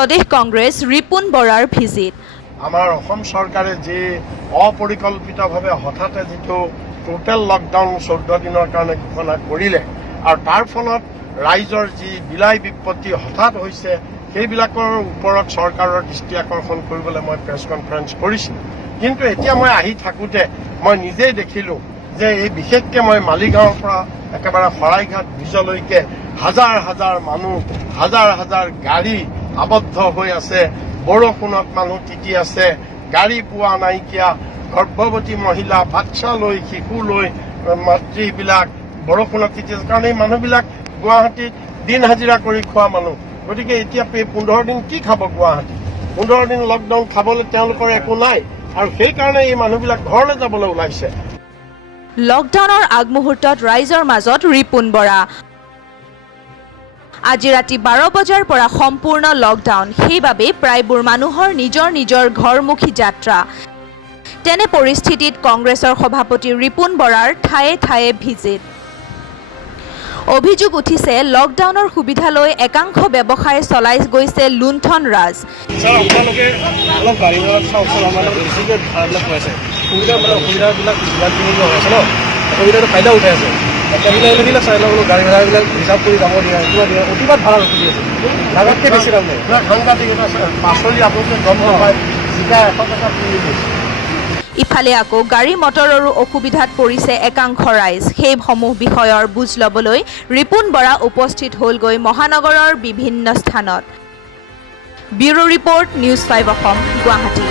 প্ৰদেশ কংগ্ৰেছ ৰিপুন বৰাৰ ভিজিট। আমাৰ অসম চৰকাৰে যি অপৰিকল্পিতভাৱে হঠাতে যিটো টোটেল লকডাউন 14 দিনৰ কাৰণে ঘোষণা কৰিলে আৰু তাৰ ফলত ৰাইজৰ যি বিলাই বিপত্তি হঠাৎ হৈছে সেইবিলাকৰ ওপৰত চৰকাৰৰ দৃষ্টি আকৰ্ষণ কৰিবলৈ মই প্ৰেছ কনফাৰেন্স কৰিছিলোঁ। কিন্তু এতিয়া মই আহি থাকোঁতে মই নিজেই দেখিলোঁ যে এই বিশেষকৈ মই মালিগাঁৱৰ পৰা একেবাৰে শৰাইঘাট ব্ৰিজলৈকে হাজাৰ হাজাৰ মানুহ হাজাৰ হাজাৰ গাড়ী আবদ্ধ হৈ আছে। বৰষুণত মানুহ তিতি আছে, গাড়ী পোৱা নাইকিয়া, গৰ্ভৱতী মহিলা, বাচ্চা লৈ শিশু লৈ মাতৃবিলাক বৰষুণত তিতি আছে। কাৰণ এই মানুহবিলাক গুৱাহাটীত দিন হাজিৰা কৰি খোৱা মানুহ। গতিকে এতিয়া 15 দিন কি খাব গুৱাহাটী? 15 দিন লকডাউন খাবলৈ তেওঁলোকৰ একো নাই আৰু সেইকাৰণে এই মানুহবিলাক ঘৰলৈ যাবলৈ ওলাইছে। লকডাউনৰ আগমুহূৰ্তত ৰাইজৰ মাজত ৰিপুন বৰা। আজি ৰাতি 12 বজাৰ পৰা সম্পূৰ্ণ লকডাউন, সেইবাবে প্ৰায়বোৰ মানুহৰ নিজৰ নিজৰ ঘৰমুখী যাত্ৰা। তেনে পৰিস্থিতিত কংগ্ৰেছৰ সভাপতি ৰিপুন বৰাৰ ঠায়ে ঠায়ে ভিজিট। অভিযোগ উঠিছে লকডাউনৰ সুবিধা লৈ একাংশ ব্যৱসায় চলাই গৈছে লুণ্ঠন ৰাজ। ফাইদা উঠাই আছে বিলাক চাই লওক, গাড়ী ভাড়াবিলাক হিচাপ কৰি যাব দিয়া, অতিপাত ভাড়া ৰখি আছে, লাগাতকৈ বেছি দাম নাই। সাংঘাতিক পাচলি আপোনালোকে গম নাপায়, জিকা 100 টকা কিনি গৈছে। ইফালে আকৌ গাড়ী মটৰৰো অসুবিধাত পৰিছে একাংশ ৰাইজ। সেইসমূহ বিষয়ৰ বুজ ল'বলৈ ৰিপুন বৰা উপস্থিত হ'লগৈ মহানগৰৰ বিভিন্ন স্থানত। Bureau report, news 5 Assam, Guwahati.